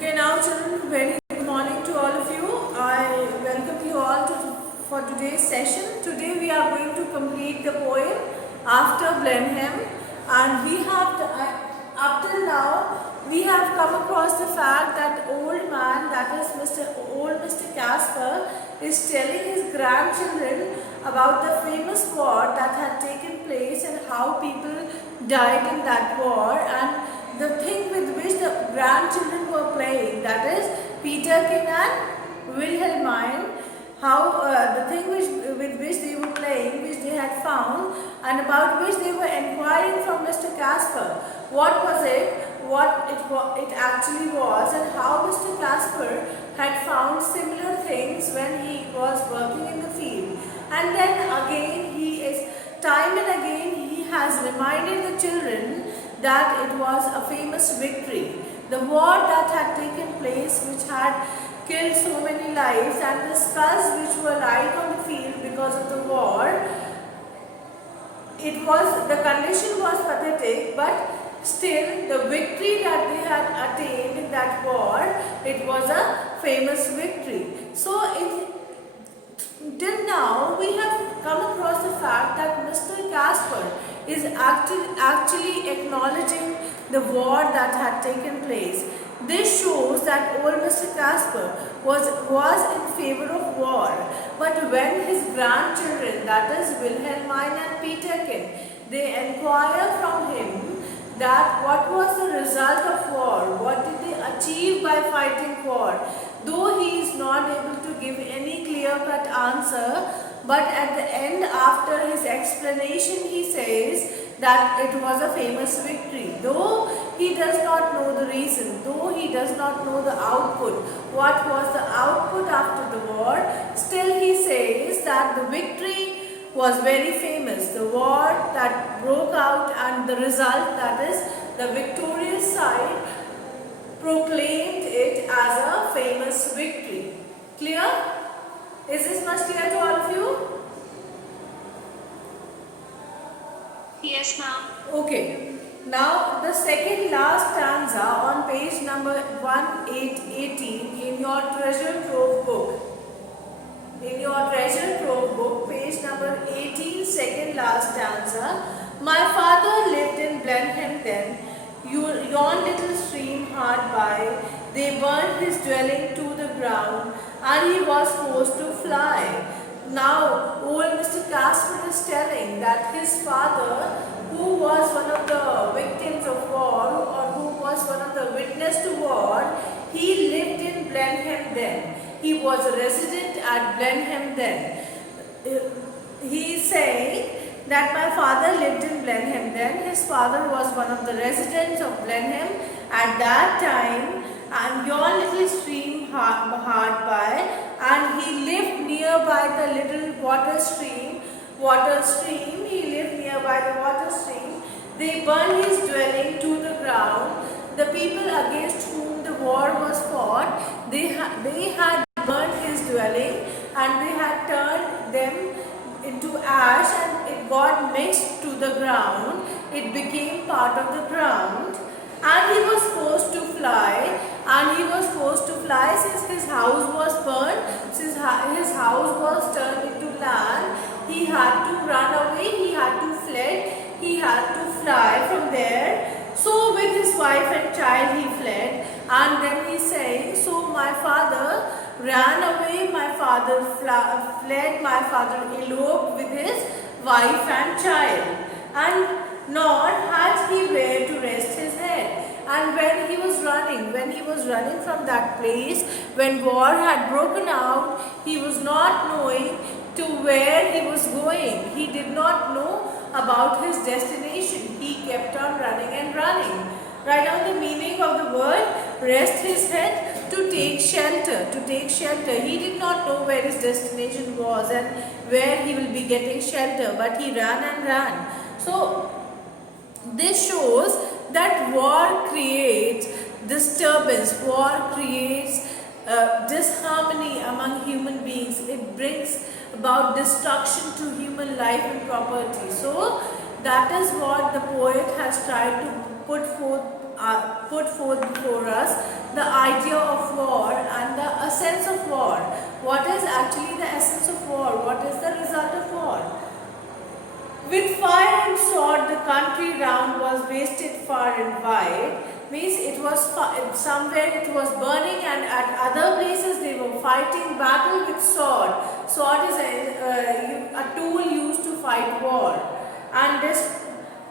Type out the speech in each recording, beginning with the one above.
Okay, now children, very good morning to all of you. I welcome you all for today's session. Today we are going to complete the poem After Blenheim, and we have, up till now, we have come across the fact that old man, that is Mr. Casper, is telling his grandchildren about the famous war that had taken place and how people died in that war, and the thing with which the grandchildren were playing, that is Peterkin and Wilhelmine, how the thing with which they were playing, which they had found, and about which they were inquiring from Mr. Casper. What was it, it actually was, and how Mr. Casper had found similar things when he was working in the field. And then again, time and again, he has reminded the children that it was a famous victory. The war that had taken place, which had killed so many lives, and the skulls which were lying on the field because of the war, the condition was pathetic, but still the victory that they had attained in that war, it was a famous victory. So till now we have come across the fact that Mr. Casper is actually acknowledging the war that had taken place. This shows that old Mr. Casper was in favor of war, but when his grandchildren, that is Wilhelmine and Peterkin, they inquire from him that what was the result of war, what did they achieve by fighting war, though he is not able to give any clear-cut answer, but at the end, after his explanation, he says that it was a famous victory. Though he does not know the reason, though he does not know the output, what was the output after the war, still he says that the victory was very famous. The war that broke out and the result, that is the victorious side, proclaimed it as a famous victory. Clear? Is this much clear to all of you? Yes, ma'am. Okay. Now the second last stanza on page number 1818 in your treasure trove book. In your treasure trove book, page number 18, second last stanza. My father lived in Blenheim then, yon little stream hard by. They burned his dwelling to the ground, and he was forced to fly. Now, old Mr. Casper is telling that his father, who was one of the victims of war, or who was one of the witness to war, he lived in Blenheim then. He was a resident at Blenheim then. He is saying that my father lived in Blenheim then. His father was one of the residents of Blenheim at that time, and yon little stream hard by, and he lived nearby the little water stream. He lived nearby the water stream. They burned his dwelling to the ground. The people against whom the war was fought, they had burned his dwelling, and they had turned them into ash, and it got mixed to the ground. It became part of the ground, and he was forced to fly. Since his house was burned, since his house was turned into land. He had to run away, he had to fled, he had to fly from there. So with his wife and child he fled, and then he's saying, so my father ran away, my father fled, my father eloped with his wife and child, and nor had he where to rest his head. And when he was running from that place, when war had broken out, he was not knowing to where he was going. He did not know about his destination. He kept on running and running. Write down the meaning of the word rest his head. To take shelter. He did not know where his destination was and where he will be getting shelter, but he ran and ran. So this shows that war creates disturbance, war creates disharmony among human beings. It brings about destruction to human life and property. So that is what the poet has tried to put forth put forth before us the idea of war and the essence of war. What is actually the essence of war? What is the result of war? With fire and sword, the country round was wasted far and wide. Means it was somewhere it was burning, and at other places they were fighting battle with sword. Sword is a tool used to fight war, and this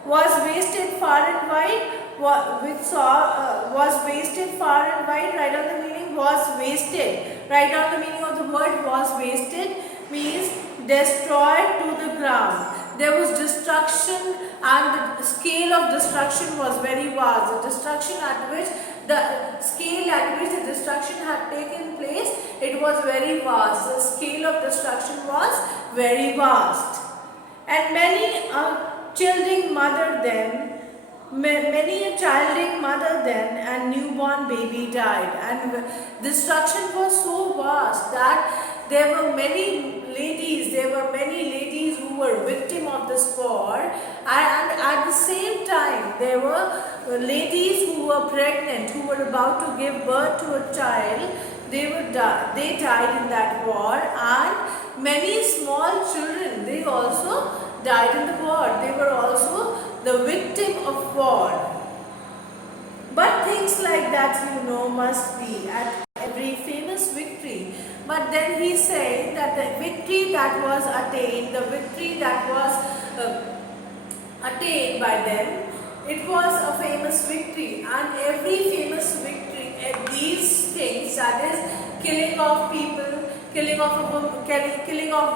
was wasted far and wide. Was wasted far and wide. Write down the meaning. Was wasted. Write down the meaning of the word was wasted. Means destroyed to the ground. There was destruction, and the scale of destruction was very vast. The destruction at which the scale at which the destruction had taken place, it was very vast. The scale of destruction was very vast, and many a childing mother then. Many a childing mother then and newborn baby died, and destruction was so vast that there were many ladies who were victim of this war, and at the same time there were ladies who were pregnant, who were about to give birth to a child. They died in that war, and many small children, they also died in the war. They were also the victim of war. But things like that, must be at every famous victory. But then he said that the victory that was attained, the victory that was attained by them, it was a famous victory. And every famous victory, these things, that is killing of people, killing of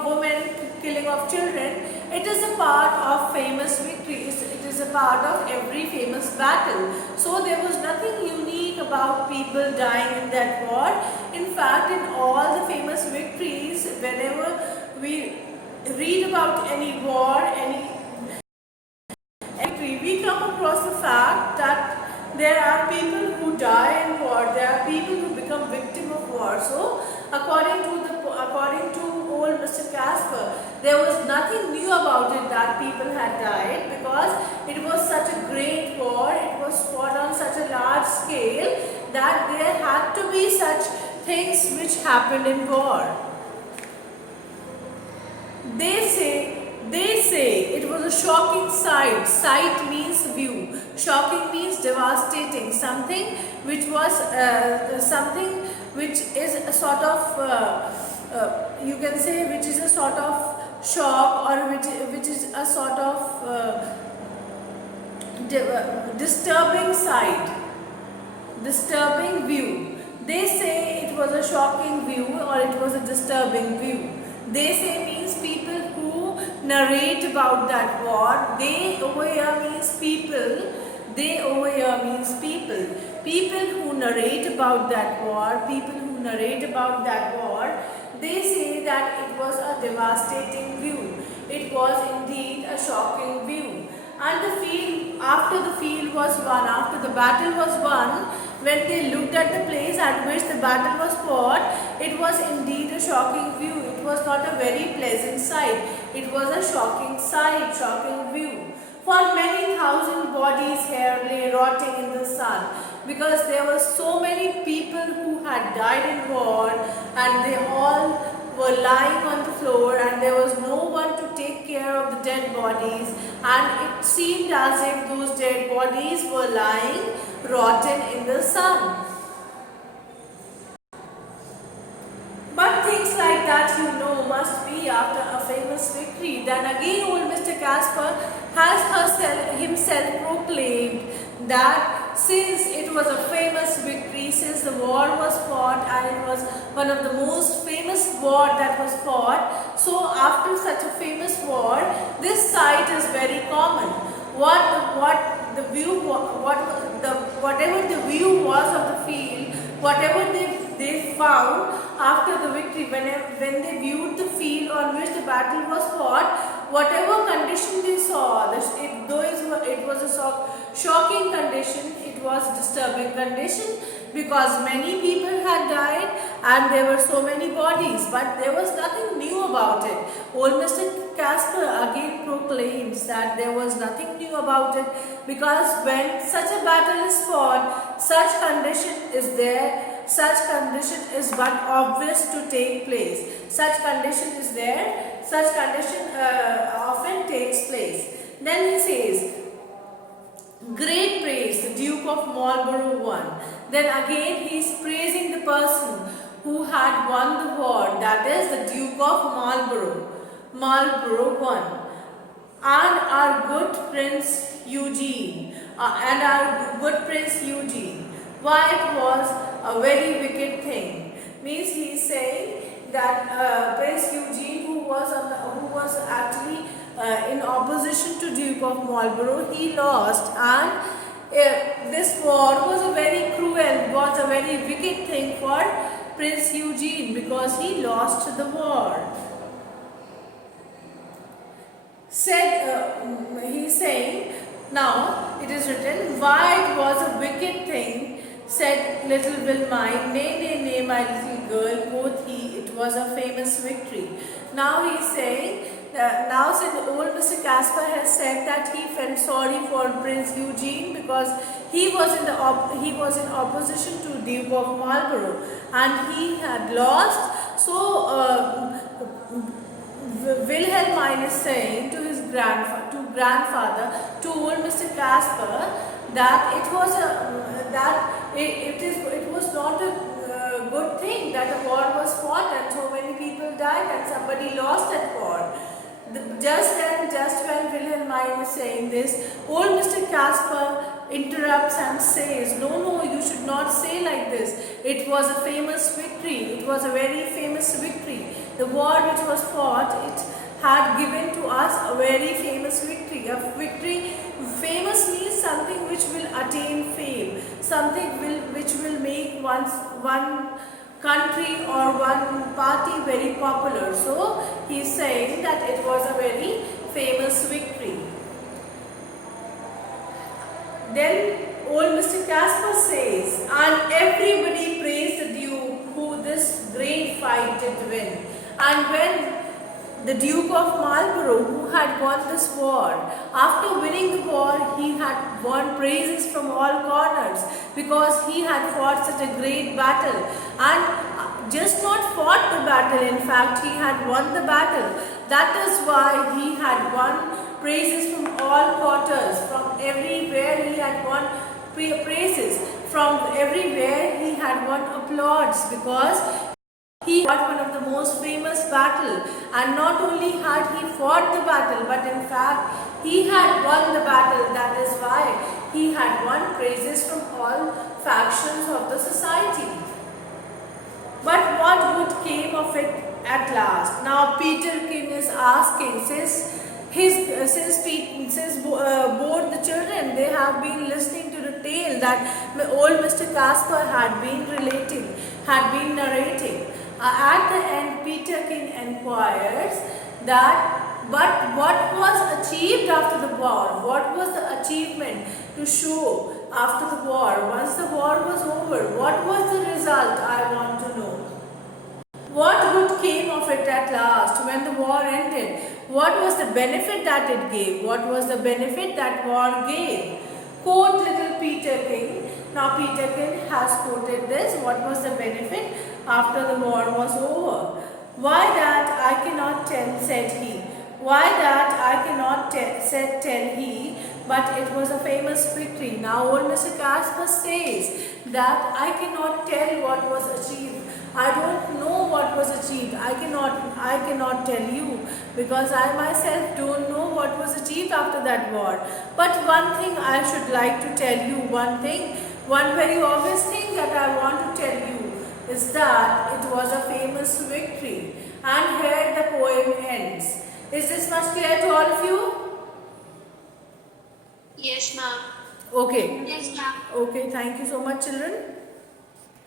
women, killing of children, it is a part of famous victories. It is a part of every famous battle. So there was nothing unique about people dying in that war. In fact, in all the famous victories, whenever we read about any war, any victory, we come across the fact that there are people who die in war. There are people who become victim of war. So according to old Mr. Casper, there was nothing new about it that people had died, because it was such a great war. It was fought on such a large scale that there had to be such things which happened in war. They say it was a shocking sight. Sight means view. Shocking means devastating. Something which was something which is a sort of you can say which is a sort of shock, or which is a sort of disturbing sight, disturbing view. They say it was a shocking view, or it was a disturbing view. They say means people who narrate about that war. They over here means people. They over here means people. People who narrate about that war. People who narrate about that war. They say that it was a devastating view. It was indeed a shocking view. And after the field was won, after the battle was won, when they looked at the place at which the battle was fought, it was indeed a shocking view. It was not a very pleasant sight. It was a shocking sight, shocking view. For many thousand bodies here lay rotting in the sun, because there were so many people who had died in war, and they all were lying on the floor, and there was no one to take care of the dead bodies, and it seemed as if those dead bodies were lying rotten in the sun. But things like that, must be after a famous victory. Then again old Mr. Casper has himself proclaimed that since it was a famous victory, since the war was fought, and it was one of the most famous war that was fought, so after such a famous war, this sight is very common. Whatever the view was of the field, whatever they found after the victory, when they viewed the field on which the battle was fought, whatever condition they saw, though it was a shocking condition, it was disturbing condition, because many people had died and there were so many bodies, but there was nothing new about it. Old Mr. Casper again proclaims that there was nothing new about it, because when such a battle is fought, such condition is there, such condition is but obvious to take place. Such condition is there, such condition often takes place. Then he says, great praise the Duke of Marlborough won. Then again he is praising the person who had won the war, that is the Duke of Marlborough. Marlborough won. And our good Prince Eugene, why it was a very wicked thing. Means he is saying that Prince Eugene, who was actually in opposition to Duke of Marlborough, he lost, and this war was a very cruel, was a very wicked thing for Prince Eugene, because he lost the war. He's saying, now it is written, why it was a wicked thing, said little Wilmine, nay, nay, nay, my little girl, quoth he, it was a famous victory. Now he is saying, now since old Mr. Casper has said that he felt sorry for Prince Eugene, because he was in opposition to Duke of Marlborough and he had lost. So Wilhelmine is saying to his grandfather, to old Mr. Casper, that it was not a good thing that a war was fought and so many people died and somebody lost that war. Just when Wilhelmine is saying this, old Mr. Casper interrupts and says, no, you should not say like this. It was a famous victory. It was a very famous victory. The war which was fought, it had given to us a very famous victory. A victory, famous means something which will attain fame, something which will make one country or one party very popular. So he is saying that it was a very famous victory. Then old Mr. Casper says, and everybody praised the Duke who this great fight did win. And when the Duke of Marlborough, who had won this war, after winning the war, he had won praises from all corners, because he had fought such a great battle, and just not fought the battle, in fact he had won the battle. That is why he had won praises from all quarters, from everywhere he had won praises, from everywhere he had won applause, because he fought one of the most famous battle, and not only had he fought the battle, but in fact he had won the battle. That is why he had won praises from all factions of the society. But what good came of it at last? Now Peterkin is asking, since both the children, they have been listening to the tale that old Mr. Casper had been narrating. At the end, Peterkin inquires that, but what was achieved after the war? What was the achievement to show after the war? Once the war was over, what was the result? I want to know. What good came of it at last when the war ended? What was the benefit that it gave? What was the benefit that war gave? Quote little Peterkin. Now Peterkin has quoted this. What was the benefit after the war was over? Why that I cannot tell, said he. Why that I cannot tell he, but it was a famous victory. Now old Mr. Casper says that I cannot tell what was achieved. I don't know what was achieved. I cannot tell you, because I myself don't know what was achieved after that war. But one thing I should like to tell you, one very obvious thing that I want to tell you is that it was a famous victory. And here the poem ends. Is this much clear to all of you? Yes, ma'am. Okay. Yes, ma'am. Okay, thank you so much, children.